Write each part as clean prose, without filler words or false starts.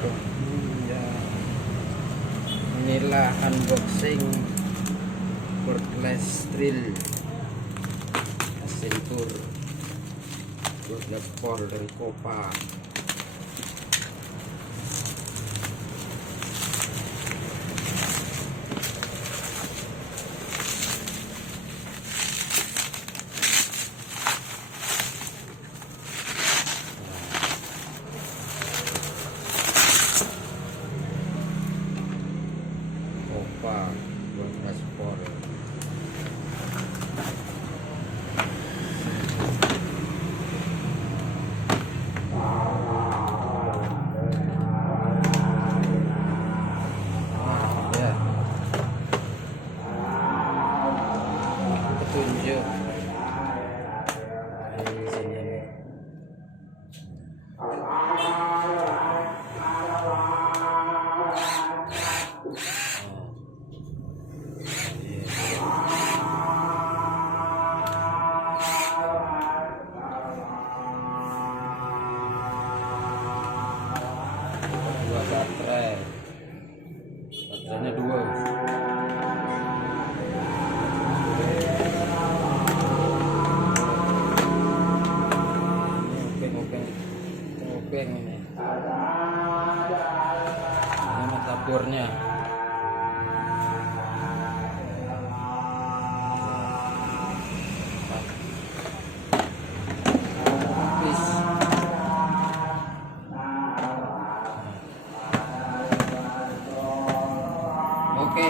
Ya, inilah unboxing cordless drill Asentur Pol dari Kopa. Kopa buat paspor. Ya, petunjuk di sini nih. Dua baterainya dua. Obeng ini metabornya. Oke,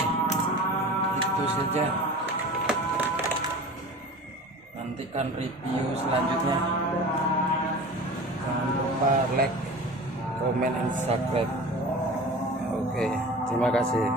itu saja. Nantikan review selanjutnya. Jangan lupa like, comment, and subscribe. Oke, terima kasih.